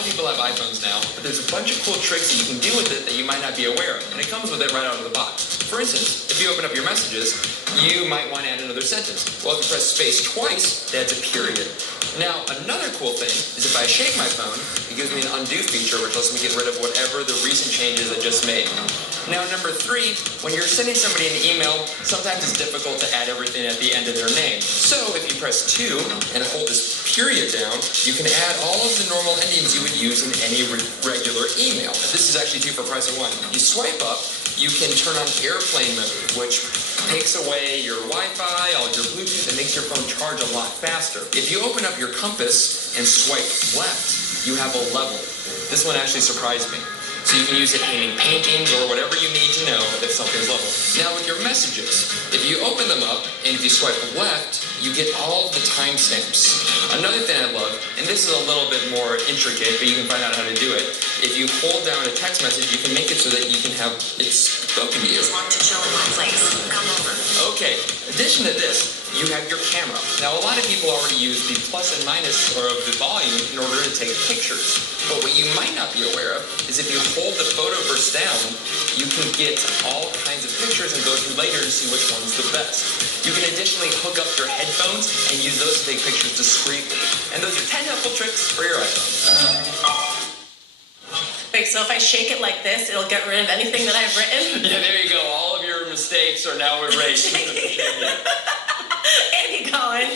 lot of people have iPhones now, but there's a bunch of cool tricks that you can do with it that you might not be aware of, and it comes with it right out of the box. For instance, if you open up your messages, you might want to add another sentence. Well, if you press space twice, that's a period. Now, another cool thing is if I shake my phone, it gives me an undo feature, which lets me get rid of whatever the recent changes I just made. Now, number 3, when you're sending somebody an email, sometimes it's difficult to add everything at the end of their name. So, if you press 2 and hold this period down, you can add all of the normal endings you would use in any regular email. This is actually 2 for price of 1. You swipe up, you can turn on airplane mode, which takes away your Wi-Fi, all your Bluetooth, and makes your phone charge a lot faster. If you open up your compass and swipe left, you have a level. This one actually surprised me. So you can use it in paintings or whatever you need to know if something's level. Now with your messages, if you open them up and if you swipe left, you get all the timestamps. Another thing I love, and this is a little bit more intricate, but you can find out how to do it. If you hold down a text message, you can make it so that you can have it spoken to you. Just want to chill in my place. Come over. Okay, in addition to this, you have your camera. Now, a lot of people already use the plus and minus of the volume in order to take pictures. But what you might not be aware of is if you hold the photo burst down, you can get all kinds of pictures and go through later to see which one's the best. You can additionally hook up your headphones and use those to take pictures discreetly. And those are 10 helpful tricks for your iPhone. Wait, so if I shake it like this, it'll get rid of anything that I've written? Yeah, there you go. All of your mistakes are now erased. Andy Cohen,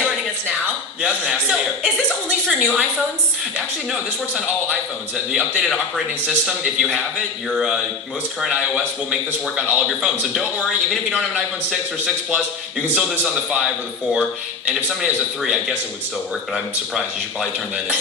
joining us now. Yeah, I've been happy to be here. Is this only for new iPhones? Actually, no, this works on all iPhones. The updated operating system, if you have it, your most current iOS will make this work on all of your phones. So don't worry, even if you don't have an iPhone 6 or 6 Plus, you can still do this on the 5 or the 4. And if somebody has a 3, I guess it would still work, but I'm surprised. You should probably turn that in.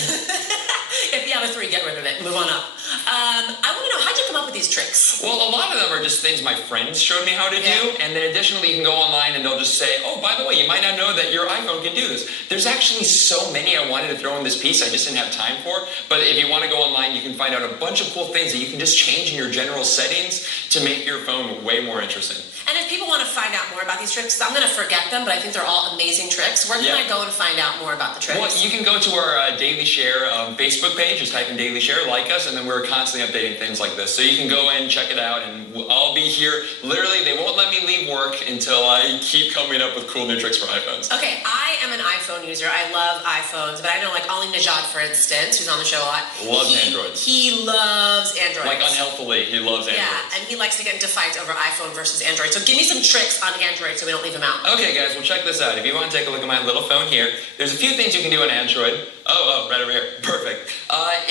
If you have a 3, get rid of it. Move on up. I want to know, how'd you come up with these tricks? Well, a lot of them are just things my friends showed me how to do, and then additionally you can go online and they'll just say, oh, by the way, you might not know that your iPhone can do this. There's actually so many I wanted to throw in this piece I just didn't have time for, but if you want to go online, you can find out a bunch of cool things that you can just change in your general settings to make your phone way more interesting. And if people want to find out more about these tricks, I'm going to forget them, but I think they're all amazing tricks. Where can I go and find out more about the tricks? Well, you can go to our Daily Share Facebook page, just type in Daily Share, like us, and then we're constantly updating things like this. So you can go and check it out, and I'll be here. Literally, they won't let me leave work until I keep coming up with cool new tricks for iPhones. Okay, I am an iPhone user. I love iPhones, but I know like Ali Najad, for instance, who's on the show a lot. Loves Androids. He loves Androids. Like unhealthily, he loves Androids. Yeah, and he likes to get into fights over iPhone versus Android. So give me some tricks on Android so we don't leave him out. Okay, guys, well, check this out. If you want to take a look at my little phone here, there's a few things you can do on Android. Oh, right over here. Perfect.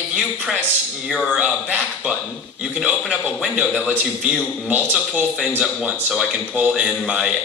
If you press your back button, you can open up a window that lets you view multiple things at once. So I can pull in my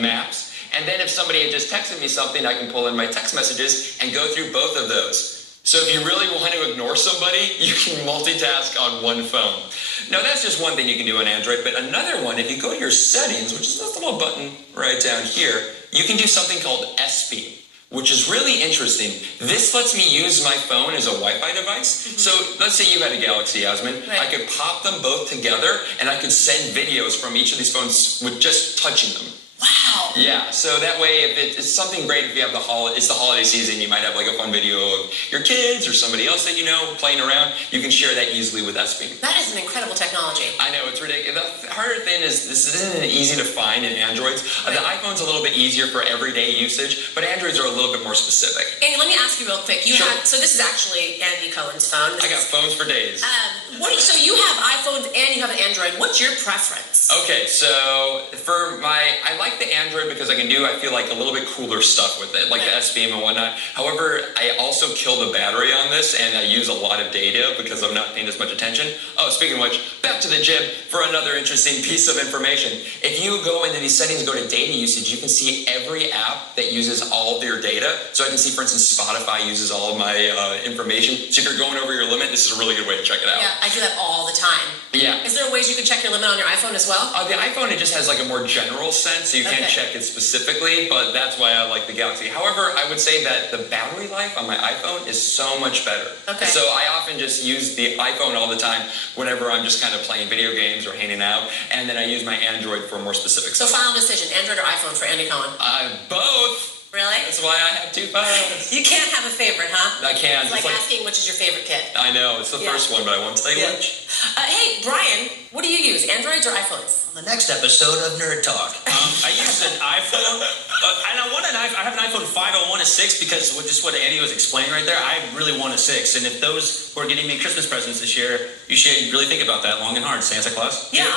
maps, and then if somebody had just texted me something, I can pull in my text messages and go through both of those. So if you really want to ignore somebody, you can multitask on one phone. Now that's just one thing you can do on Android, but another one, if you go to your settings, which is this little button right down here, you can do something called S-Beam, which is really interesting. This lets me use my phone as a Wi-Fi device. So let's say you had a Galaxy, Yasmin. I could pop them both together, and I could send videos from each of these phones with just touching them. Wow. Yeah, so that way, if it's something great, if you have it's the holiday season, you might have like a fun video of your kids or somebody else that you know playing around, you can share that easily with S-Beam. That is an incredible technology. I know, it's ridiculous. The harder thing is, this isn't easy to find in Androids. The iPhone's a little bit easier for everyday usage, but Androids are a little bit more specific. Andy, let me ask you real quick. So this is actually Andy Cohen's phone. I got phones for days. So you have iPhones and you have an Android. What's your preference? Okay, so I like the Android because I feel like a little bit cooler stuff with it, like the S-Beam and whatnot. However, I also kill the battery on this, and I use a lot of data because I'm not paying as much attention. Oh, speaking of which, back to the gym for another interesting piece of information. If you go into these settings and go to data usage, you can see every app that uses all of your data. So I can see, for instance, Spotify uses all of my information. So if you're going over your limit, this is a really good way to check it out. Yeah, I do that all the time. Yeah. Is there ways you can check your limit on your iPhone as well? The iPhone, it just has like a more general sense, so you can't check it specifically, but that's why I like the Galaxy. However, I would say that the battery life on my iPhone is so much better. Okay. So I often just use the iPhone all the time whenever I'm just kind of playing video games or hanging out, and then I use my Android for more specific stuff. So final decision, Android or iPhone for Andy Cohen? Both. Really? That's why I have 2 phones. You can't have a favorite, huh? I can. It's like asking which is your favorite kid. I know, it's the first one, but I won't tell you which. Hey, Brian, what do you use, Androids or iPhones? On the next episode of Nerd Talk. I use an iPhone, and I have an iPhone 5. I want a 6 because just what Andy was explaining right there, I really want a 6. And if those who are getting me Christmas presents this year, you should really think about that long and hard, Santa Claus. Yeah,